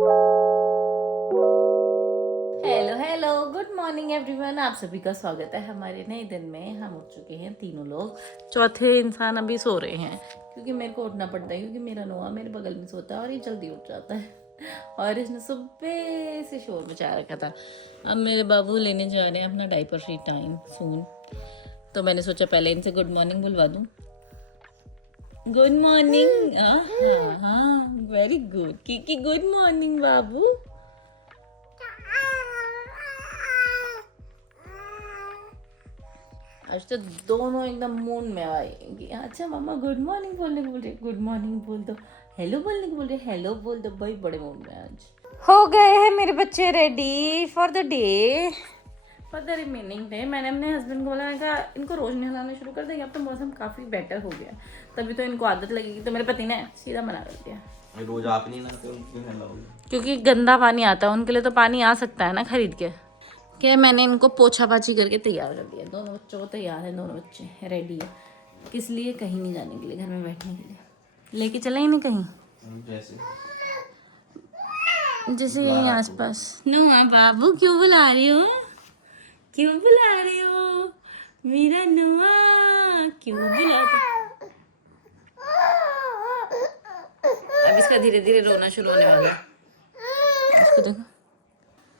Hello hello, good morning everyone. आप सभी का स्वागत है हमारे नए दिन में। हम उठ चुके हैं तीनों लोग, चौथे इंसान अभी सो रहे हैं क्योंकि मेरे को उठना पड़ता है क्योंकि मेरा नोआ मेरे बगल में सोता है और ये जल्दी उठ जाता है और इसने सुबह से शोर मचा रखा था। अब मेरे बाबू लेने जा रहे हैं अपना डायपर फ्री टाइम सून, तो मैंने सोचा पहले इनसे गुड मॉर्निंग बुलवा दूँ। Good morning. हाँ हाँ, वेरी गुड किकी, गुड मॉर्निंग बाबू। आज तो दोनों एकदम मूड में आएंगे। अच्छा मम्मा गुड मॉर्निंग बोलने को बोल रहे, गुड मॉर्निंग बोल दो। हेलो बोलने को बोल रहे, हेलो बोल दो। भाई बड़े मूड में आज हो गए हैं मेरे बच्चे ready for the day, for the remaining day. मैंने अपने हस्बैंड को बोला, मैं कहा इनको रोज नहलाना शुरू कर देंगे, अब तो मौसम काफी बेटर हो गया, तभी तो इनको आदत लगेगी। तो मेरे पति ने सीधा मना कर दिया। रोज आप नहीं नहाते, उनको नहलाओगे? क्योंकि गंदा पानी आता है उनके लिए, तो पानी आ सकता है ना खरीद के। क्या मैंने इनको पोछापाछी करके तैयार कर दिया। दोनों बच्चों को तैयार है, दोनों बच्चे रेडी है। किस लिए? कहीं नहीं जाने के लिए, घर में बैठने के लिए। लेके चले ही नहीं कहीं, जैसे यहीं आसपास। नुआ बाबू क्यों बुला रही हो, क्यों बुला रही हो मेरा नुआ, क्यों बुलाते? अब इसका धीरे धीरे रोना शुरू होने वाला है। इसको देखो,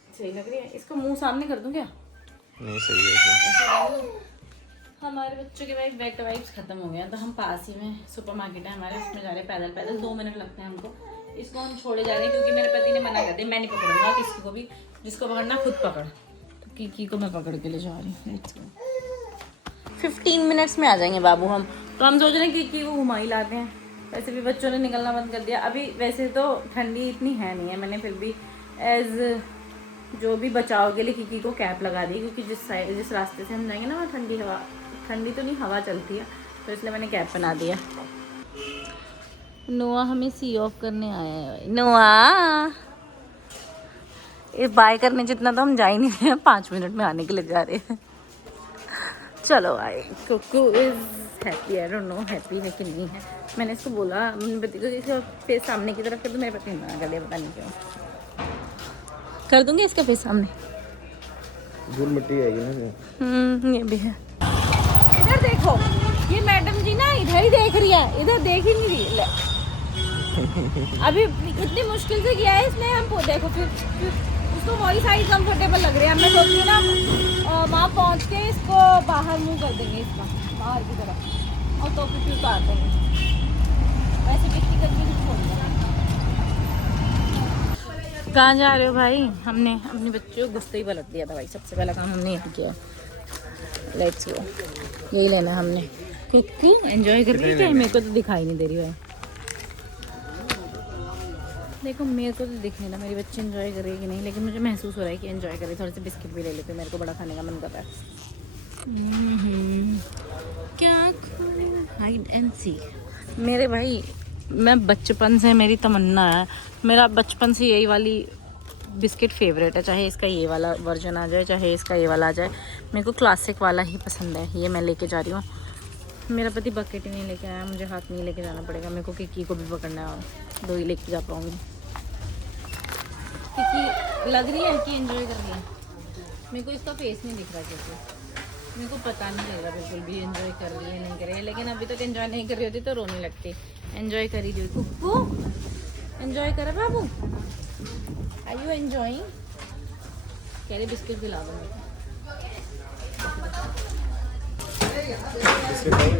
सही लग रही है। इसको मुंह सामने कर दूं क्या? नहीं, सही है। हमारे बच्चों के भाई बैक वाइप्स खत्म हो गए हैं, तो हम पास ही में सुपर मार्केट है हमारे, उसमें जा रहे हैं पैदल पैदल। 2 मिनट लगते हैं हमको। इसको हम छोड़े जा रहे हैं क्योंकि मेरे पति ने मना कर दिया, मैं नहीं पकड़ूंगा किसी को भी, जिसको पकड़ना खुद पकड़। तो किकी को मैं पकड़ के ले जा रही हूँ। 15 मिनट्स में आ जाएंगे बाबू हम। तो हम सोच रहे हैं किकी को घुमा ही लाते हैं। वैसे भी बच्चों ने निकलना बंद कर दिया अभी। वैसे तो ठंडी इतनी है नहीं है, मैंने फिर भी एज जो भी बचाव के लिए किकी को कैप लगा दी, क्योंकि जिस रास्ते से हम जाएंगे ना वहाँ ठंडी हवा, ठंडी तो नहीं हवा चलती है, तो इसलिए मैंने कैप पहना दिया। नोआ हमें सी ऑफ करने आया है। नोआ इस बाय करने जितना तो हम जा ही नहीं रहे हैं, 5 मिनट में आने के लिए जा रहे हैं। चलो आए। Kuku is happy. I don't know happy है कि नहीं है। मैंने इसको बोला अपने पति को इसका फेस सामने की तरफ कर दो, मेरे पति ने मना कर दिया, पता नहीं क्यों। कर दूंगी इसका फेस सामने, धूल मिट्टी आएगी ना। ये भी है। इधर देखो, ये मैडम जी ना इधर ही देख रही है, इधर देख ही नहीं रही। ले अभी इतनी मुश्किल से किया है इसने हमको, देखो फिर उसको वही साइड कंफर्टेबल लग रही है। मैं सोच रही हूँ ना वहाँ पहुँच के इसको बाहर मुंह कर देंगे, इसका बाहर की तरफ, और तो फिर उतार देंगे। वैसे भी इतनी गर्मी नहीं छोड़ेगा। कहाँ जा रहे हो भाई? हमने अपने बच्चों को गुस्से ही पलट दिया था भाई। सबसे पहला काम हमने यही किया। लेट्स गो, यही लेना हमने। कुक्कू एंजॉय कर रही है क्या? मेरे को तो दिखाई नहीं दे रही भाई। देखो मेरे को तो दिख नहीं रहा मेरी बच्ची एंजॉय कर रही है कि नहीं, लेकिन मुझे महसूस हो रहा है कि एंजॉय कर रही है। थोड़े से बिस्किट भी ले लेते, मेरे को बड़ा खाने का मन कर रहा है। क्या हाइड एंड सी। मेरे भाई, मैं बचपन से, मेरी तमन्ना है, मेरा बचपन से यही वाली बिस्किट फेवरेट है। चाहे इसका ये वाला वर्जन आ जाए, चाहे इसका ये वाला आ जाए, मेरे को क्लासिक वाला ही पसंद है। ये मैं लेके जा रही हूँ। मेरा पति बकेट ही नहीं लेके आया, मुझे हाथ नहीं लेके जाना पड़ेगा। मेरे को किकी को भी पकड़ना है, 2 ही लेके जा पाऊँगी। किकी लग रही है कि एंजॉय कर रही है। मेरे को इसका फेस नहीं दिख रहा क्योंकि मेरे को पता नहीं लग रहा बिल्कुल भी एंजॉय कर रही है नहीं कर रही है। लेकिन अभी तक एंजॉय नहीं कर रही होती तो रोने लगती। एंजॉय कर रही थी। कुक्कू एंजॉय करा बाबू? Are you enjoying? कह रही बिस्किट खिला दो मेरे।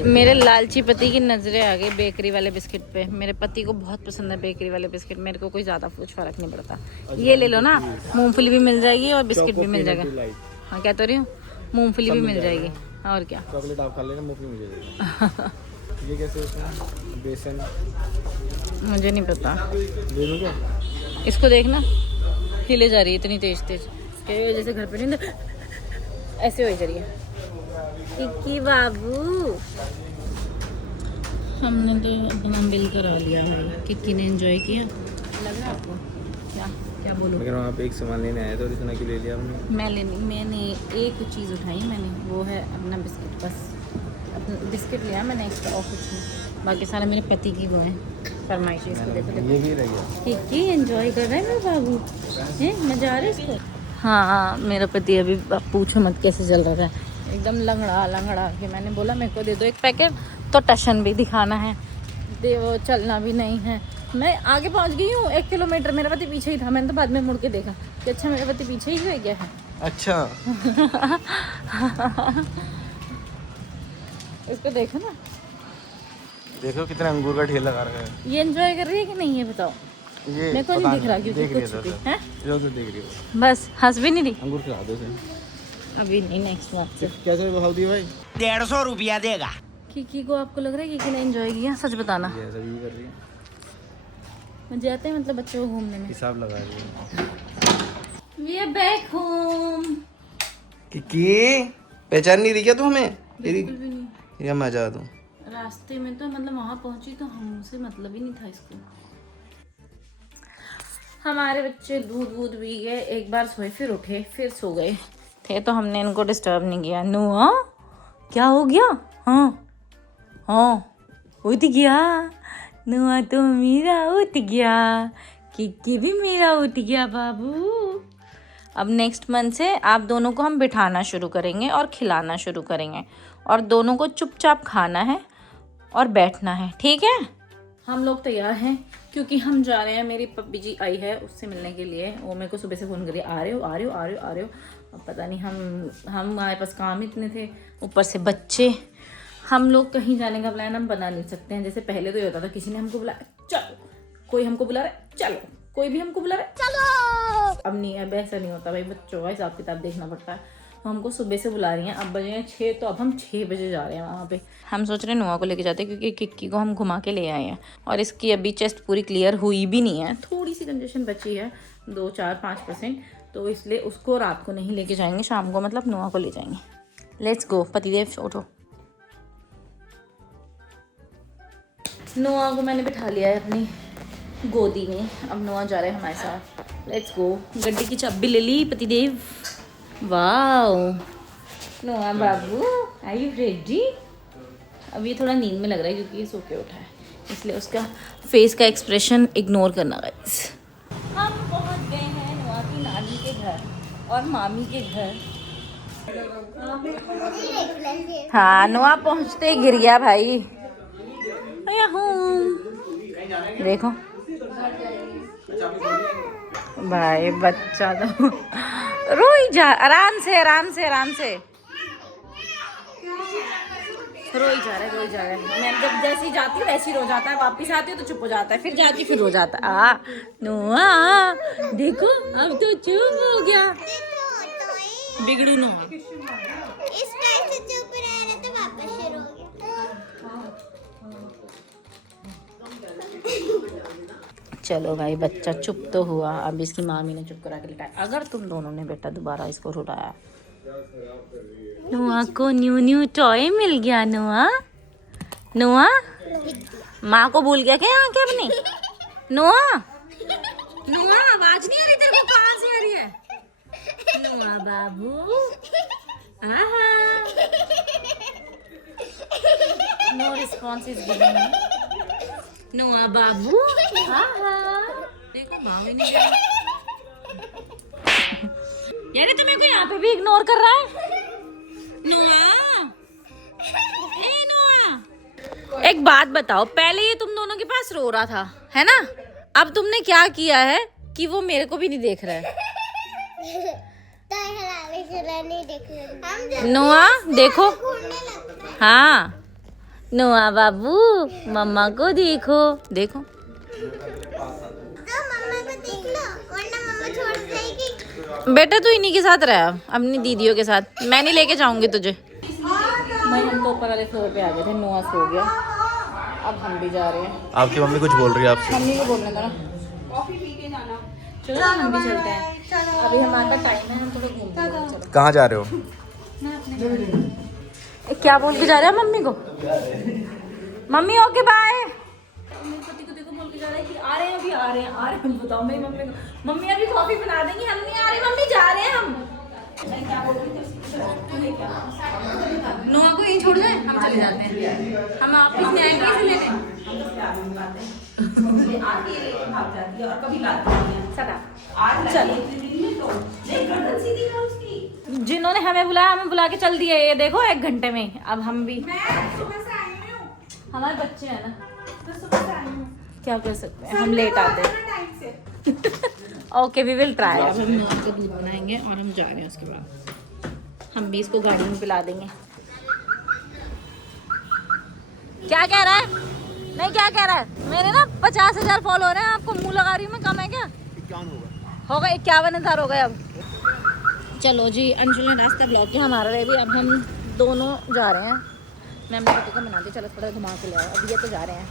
मेरे लालची पति की नजरें आ गई बेकरी वाले बिस्किट पे। मेरे पति को बहुत पसंद है बेकरी वाले बिस्किट, मेरे को कोई ज़्यादा कुछ फर्क नहीं पड़ता। ये ले लो ना, मूंगफली भी मिल जाएगी और बिस्किट भी मिल जाएगा। हाँ क्या तो रही हूँ, मूंगफली भी मिल जाएगी और क्या। चॉकलेट आप खा लेना, मुफ्त में मिल जाएगा। ये कैसे होता है? बेसन मुझे नहीं पता। दे दूँ क्या? इसको देखना, हिले जा रही है इतनी तेज तेज, क्या वजह से घर पे नहीं ऐसे हो जा रही है। किकी बाबू हमने तो अपना बिल करा लिया है। किकी ने एंजॉय किया। लग रहा है आपको? क्या क्या बोलूँ? लेकिन आप एक सामान लेने आए थे और इतना क्यों ले लिया आपने? मैंने एक चीज़ उठाई, मैंने वो है अपना बिस्किट। बस अपना बिस्किट लिया मैंने, एक्स्ट्रा और कुछ नहीं। बाकी सारा मेरे पति की वो है। फरमाइश है इसको। देखो ये भी रह गया। कि एंजॉय कर रहा है मेरा बाबू, हैं मजा आ रहा है इसको। हाँ मेरा पति अभी पूछो मत कैसे चल रहा है, एकदम लंगड़ा के। मैंने बोला मेरे को दे दो एक पैकेट, तो टशन भी दिखाना है, दे वो चलना भी नहीं है। मैं आगे पहुंच गई हूँ 1 किलोमीटर, मेरा पति पीछे ही था। मैंने तो बाद में मुड़ के देखा कि अच्छा मेरा पति पीछे ही रह गया है। अच्छा इसको देखो ना, देखो कितना अंगूर का ठेला लगा रखा है। ये एंजॉय कर रही है कि नहीं है बताओ। ये मेरे को नहीं दिख रहा क्योंकि कुछ भी है। जो तो देख रही हो, बस हंस भी नहीं रही अंगूर खिला दो इसे। अभी नहीं, नेक्स्ट बात से। कैसे भाव दिए भाई? 150 रुपया देगा। किकी को आपको लग रहा है किकी ने एंजॉय किया? सच बताना। ये ऐसा भी कर रही है, मजे आते हैं मतलब बच्चों को घूमने में। हिसाब लगा रही है। We are back home। की पहचान नहीं रही क्या तू हमें? बिल्कुल भी नहीं। या मैं जा दूं? रास्ते में तो मतलब वहां पहुंची तो हमसे मतलब ही नहीं था इसको। हमारे बच्चे दूध पी गए, एक बार सोए फिर उठे फिर सो गए थे, तो हमने इनको डिस्टर्ब नहीं किया। नुआ क्या हो गया? हाँ उठ गया नुआ, तो मेरा उठ गया, किक्की भी मेरा उठ गया बाबू। अब नेक्स्ट मंथ से आप दोनों को हम बिठाना शुरू करेंगे और खिलाना शुरू करेंगे, और दोनों को चुपचाप खाना है और बैठना है, ठीक है? हम लोग तैयार हैं क्योंकि हम जा रहे हैं। मेरी पप्पी जी आई है उससे मिलने के लिए, वो मेरे को सुबह से फ़ोन करिए आ रहे हो। अब पता नहीं, हम हमारे पास काम इतने थे, ऊपर से बच्चे, हम लोग कहीं जाने का प्लान हम बना नहीं सकते हैं। जैसे पहले तो ये होता था किसी ने हमको बुलाया चलो, कोई हमको बुला रहा है चलो, कोई भी हमको बुला रहा है चलो। अब नहीं, अब ऐसा नहीं होता भाई, बच्चों का हिसाब किताब देखना पड़ता है। तो हमको सुबह से बुला रही हैं, अब बजे हैं 6, तो अब हम 6 बजे जा रहे हैं वहाँ पे। हम सोच रहे हैं नुआ को लेके जाते हैं क्योंकि किक्की को हम घुमा के ले आए हैं, और इसकी अभी चेस्ट पूरी क्लियर हुई भी नहीं है, थोड़ी सी कंजेशन बची है 2-4-5%, तो इसलिए उसको रात को नहीं लेके जाएंगे, शाम को मतलब नुआ को ले जाएंगे। लेट्स गो पतिदेव उठो। नुआ को मैंने बिठा लिया है अपनी गोदी में, अब नुआ जा रहे हैं हमारे साथ। Let's go. गड्डी की चाबी ले ली पतिदेव। वाओ नुआ बाबू आर यू रेडी? अब ये थोड़ा नींद में लग रहा है क्योंकि ये सो के उठा है, इसलिए उसका फेस का एक्सप्रेशन इग्नोर करना गाइस। हम पहुंच गए हैं नुआ की नानी के घर और मामी के घर। हाँ नुआ पहुंचते गिर गया भाई। देखो भाई बच्चा तो रोई जा, आराम से रोई जा रहा है। मैं जब जैसी जाती हूँ वैसी रो जाता है, वापिस आती हूँ तो चुप हो जाता है, फिर जाती फिर रो जाता है। नुआ देखो अब तो चुप हो गया, बिगड़ू नुआ। इस टाइम से चुप रह तो वापस शुरू हो गया। चलो भाई बच्चा चुप तो हुआ, अब इसकी मामी ने चुप करा के लिटाया। अगर तुम दोनों ने बेटा दोबारा इसको रुलाया, नुआ को न्यू टॉय मिल गया। नुआ माँ को भूल गया क्या यहाँ के अपनी? नुआ आवाज नहीं आ रही तेरे को? कहाँ से आ रही है? नुआ बाबू नो रिस्पॉन्स इज गिविंग। नुआ बाबू देखो मामी नहीं यार, तो मेरे को यहाँ पे भी इग्नोर कर रहा है। नुआ एक बात बताओ, पहले ये तुम दोनों के पास रो रहा था है ना, अब तुमने क्या किया है कि वो मेरे को भी नहीं देख रहा है? नुआ देखो, हाँ नुआ बाबू मम्मा को देखो। तो मम्मा को देख लो वरना मम्मा छोड़ देगी। बेटा तू इन्हीं के साथ रहा अपनी दीदियों के साथ, मैं नहीं लेके जाऊंगी तुझे। भाई हम तो ऊपर वाले फ्लोर पे आ गए थे, नुआ सो गया, अब हम भी जा रहे हैं। आपकी मम्मी कुछ बोल रही है आपसे? मम्मी को बोलने दो ना, कॉफी पी के जाना। चलो हम भी चलते हैं, अभी हमारा टाइम है, हम थोड़ा घूमते हैं। चलो कहाँ जा रहे हो? क्या बोल के जा रहे हैं मम्मी को? Mummy okay bye. मेरे पति को देखो बोल के जा रहे हैं कि आ रहे हैं, अभी आ रहे हैं। बताओ मेरी मम्मी को, मम्मी अभी कॉफी बना देंगी, हम नहीं आ रहे मम्मी, जा रहे हैं हम। नुआ को यहीं छोड़ जाए, हम चले जाते हैं, हम ऑफिस में आएंगे इसे लेने। आती है लेकिन भाग जाती है और कभी लाती नहीं है। सदा आज चलो देख गर्दन सीधी है उसकी। जिन्होंने हमें बुलाया हमें बुला के चल दिए, ये देखो 1 घंटे में। अब हम भी सुबह से आई हूँ, हमारे बच्चे हैं ना, तो सुबह से आई हूँ, क्या कर सकते हैं, हम लेट आते हैं। टाइम से। Okay we will try. अब हम नॉन को दूध बनाएंगे और हम जा रहे हैं। उसके बाद हम भी इसको गाड़ी में पिला देंगे। क्या कह रहा है? नहीं क्या कह रहा है? मेरे ना 50,000 फॉलोअर हैं, आपको मुंह लगा रही हूँ मैं, कम है क्या? 51 होगा 51,000 हो गए अब। चलो जी, अंशुल ने रास्ता ब्लॉक किया हमारा भी। अब हम दोनों जा रहे हैं। मैं अपने पति को मनाती, चलो थोड़ा घुमा के ले आओ। अब ये तो जा रहे हैं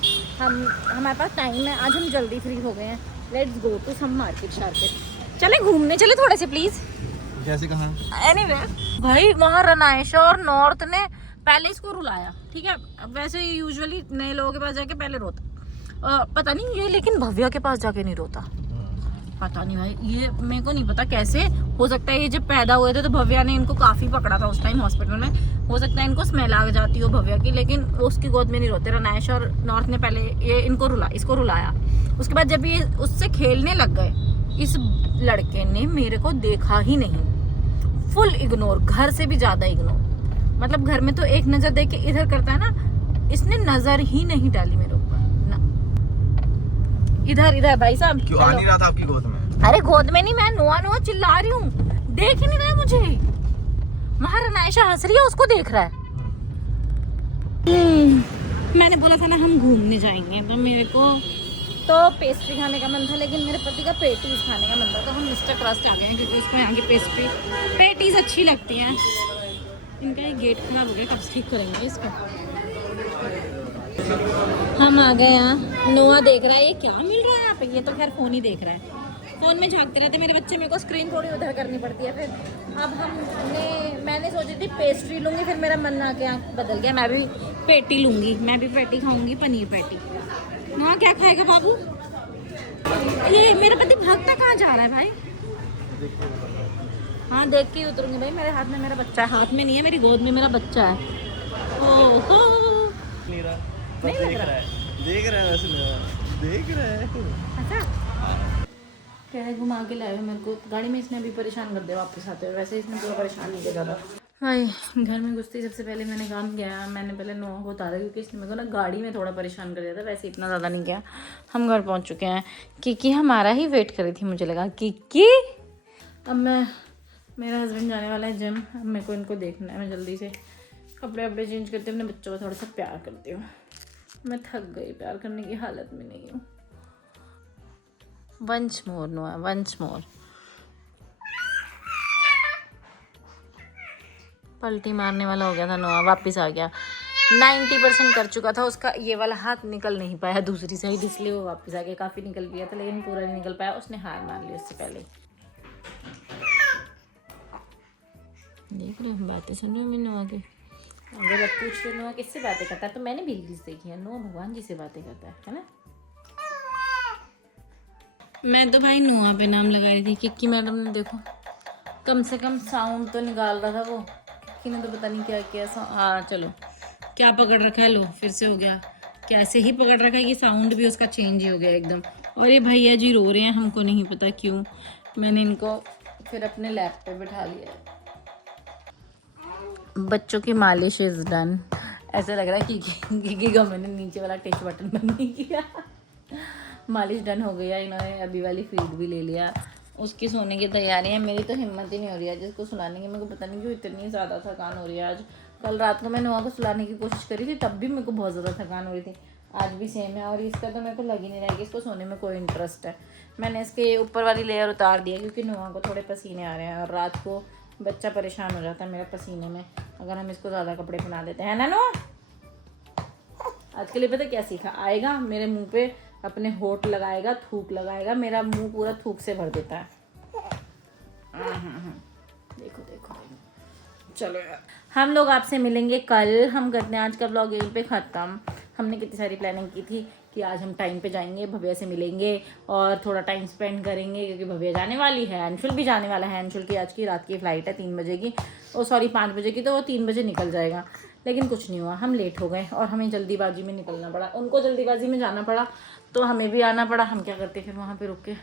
हमारे पास टाइम है, आज हम जल्दी फ्री हो गए हैं। Let's go to some market शार्केट। चले घूमने चले थोड़े से प्लीज। कैसे कहाँ? एनीवे भाई वहाँ रनाइश और नॉर्थ ने पहले इसको रुलाया, ठीक है। वैसे यूजुअली नए लोगों के पास जाके पहले रोता, पता नहीं ये लेकिन भव्या के पास जाके नहीं रोता। पता नहीं भाई, ये मेरे को नहीं पता कैसे हो सकता है। ये जब पैदा हुए थे तो भव्या ने इनको काफी पकड़ा था उस टाइम हॉस्पिटल में, हो सकता है इनको स्मेल आ जाती हो भव्या की, लेकिन उसकी गोद में नहीं रोते। रनाइश और नॉर्थ ने पहले ये इसको रुलाया। उसके बाद जब ये उससे खेलने लग गए, इस लड़के ने मेरे को देखा ही नहीं, फुल इग्नोर, घर से भी ज्यादा इग्नोर। मतलब घर में तो एक नजर देख के इधर करता है ना, इसने नजर ही नहीं डाली मेरे ऊपर ना। इधर भाई साहब क्यों आ नहीं रहा था आपकी गोद में? अरे गोद में नहीं, मैं नुआ चिल्ला रही हूँ, देख ही नहीं रहा है मुझे। महारानाइशा हंस रही है, उसको देख रहा है। मैंने बोला था ना हम घूमने जाएंगे, तो मेरे को तो पेस्ट्री खाने का मन था, लेकिन मेरे पति का पेटीज खाने का मन था। तो हम मिस्टर क्रस्ट आ गए हैं क्योंकि उसको यहाँ की पेटीज अच्छी लगती हैं। इनका ये गेट खराब हो गया, कब से ठीक करेंगे इसको। हम आ गए यहाँ, नोआ देख रहा है ये क्या मिल रहा है यहाँ पे। ये तो खैर फोन ही देख रहा है, फोन में झांकते रहते मेरे बच्चे। मेरे को स्क्रीन थोड़ी उधर करनी पड़ती है। फिर अब मैंने सोची थी पेस्ट्री लूँगी, फिर मेरा मन आके यहाँ बदल गया, मैं भी पेटी लूँगी। मैं भी पेटी खाऊंगी, पनीर पेटी। नोआ क्या खाएगा बाबू? ये मेरा पति भागता कहाँ जा रहा है भाई? हाँ देख के ही उतरूंगी भाई। मेरे हाथ में मेरा बच्चा है, हाथ में नहीं है, मेरी गोद में मेरा बच्चा है। ओहो नहीं रहा, नहीं लग रहा है। देख रहा है, वैसे देख रहा है। अच्छा कह रहे घुमा के लाए हो मेरे को गाड़ी में। इसने अभी परेशान कर दिया वापस आते हुए, वैसे इसने पूरा परेशान नहीं किया ज़्यादा। भाई घर में घुसते सबसे पहले मैंने काम किया, मैंने पहले नोआ को उतारा क्योंकि इसने मेरे को ना गाड़ी में थोड़ा परेशान कर दिया था। वैसे इतना ज़्यादा नहीं किया। हम घर पहुँच चुके हैं। किकी हमारा ही वेट कर रही थी, मुझे लगा किकी। अब मेरा हस्बैंड जाने वाला है जिम, अब मेरे को इनको देखना है। मैं जल्दी से कपड़े चेंज करती हूँ, अपने बच्चों को थोड़ा सा प्यार करती हूँ। मैं थक गई, प्यार करने की हालत में नहीं हूँ। वंस मोर नोआ, वंस मोर। पलटी मारने वाला हो गया था नोआ, वापस आ गया। 90% कर चुका था उसका, ये वाला हाथ निकल नहीं पाया दूसरी साइड, इसलिए वो वापस आ गया। काफ़ी निकल गया था लेकिन पूरा नहीं निकल पाया, उसने हार मान ली उससे पहले। देख रहे हो, बातें सुन रहे हो मैं नोआ की। अगर आप पूछ रहे नोआ किससे बातें करता है, तो मैंने भी रील्स देखी है। नोआ भगवान जी से बातें करता है ना। मैं तो भाई नोआ पे नाम लगा रही थी। किक्की मैडम ने देखो कम से कम साउंड तो निकाल रहा था वो। किक्की ने तो पता नहीं क्या किया। हाँ चलो, क्या पकड़ रखा है, लो फिर से हो गया। कैसे ही पकड़ रखा है कि साउंड भी उसका चेंज ही हो गया एकदम। और ये भैया जी रो रहे हैं, हमको नहीं पता क्यों। मैंने इनको फिर अपने लैप पे बिठा लिया। बच्चों की मालिश इज डन। ऐसा लग रहा है कि मैंने नीचे वाला टच बटन बंद नहीं किया। मालिश डन हो गया। इन्होंने अभी वाली फीड भी ले लिया। उसकी सोने की तैयारी है। मेरी तो हिम्मत ही नहीं हो रही है जिसको सुलाने की। मेरे को पता नहीं क्यों इतनी ज़्यादा थकान हो रही है आज। कल रात को मैं नोआ को सुलाने की कोशिश करी थी, तब भी मेरे को बहुत ज़्यादा थकान हो रही थी। आज भी सेम है। और इसका तो मेरे को लग ही नहीं रहा है कि इसको सोने में कोई इंटरेस्ट है। मैंने इसके ऊपर वाली लेयर उतार दिया क्योंकि नोआ को थोड़े पसीने आ रहे हैं और रात को बच्चा परेशान हो जाता है मेरा पसीने में अगर हम इसको ज़्यादा कपड़े पहना देते हैं ना। नोआ आज के लिए पता क्या सीखा, आएगा मेरे मुंह पे अपने होठ लगाएगा, थूक लगाएगा, मेरा मुंह पूरा थूक से भर देता है। देखो देखो चलो यार, हम लोग आपसे मिलेंगे कल। हम करते हैं आज का ब्लॉग यहीं पे ख़त्म। हमने कितनी सारी प्लानिंग की थी कि आज हम टाइम पे जाएंगे, भव्या से मिलेंगे और थोड़ा टाइम स्पेंड करेंगे क्योंकि भव्या जाने वाली है, अंशुल भी जाने वाला है। अंशुल की आज की रात की फ़्लाइट है 3 बजे की, 5 बजे की, तो वो 3 बजे निकल जाएगा। लेकिन कुछ नहीं हुआ, हम लेट हो गए और हमें जल्दीबाजी में निकलना पड़ा, उनको जल्दीबाजी में जाना पड़ा तो हमें भी आना पड़ा। हम क्या करते फिर वहाँ पे रुक के,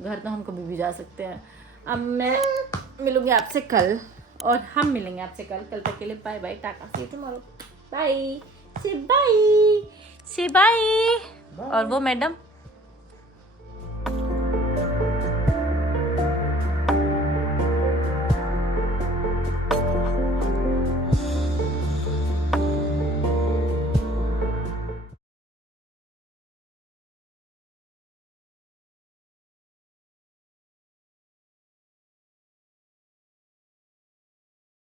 घर तो हम कभी भी जा सकते हैं। अब मैं मिलूँगी आपसे कल और हम मिलेंगे आपसे कल तक के लिए bye bye, tata, see you tomorrow, bye, say bye, say bye. और वो मैडम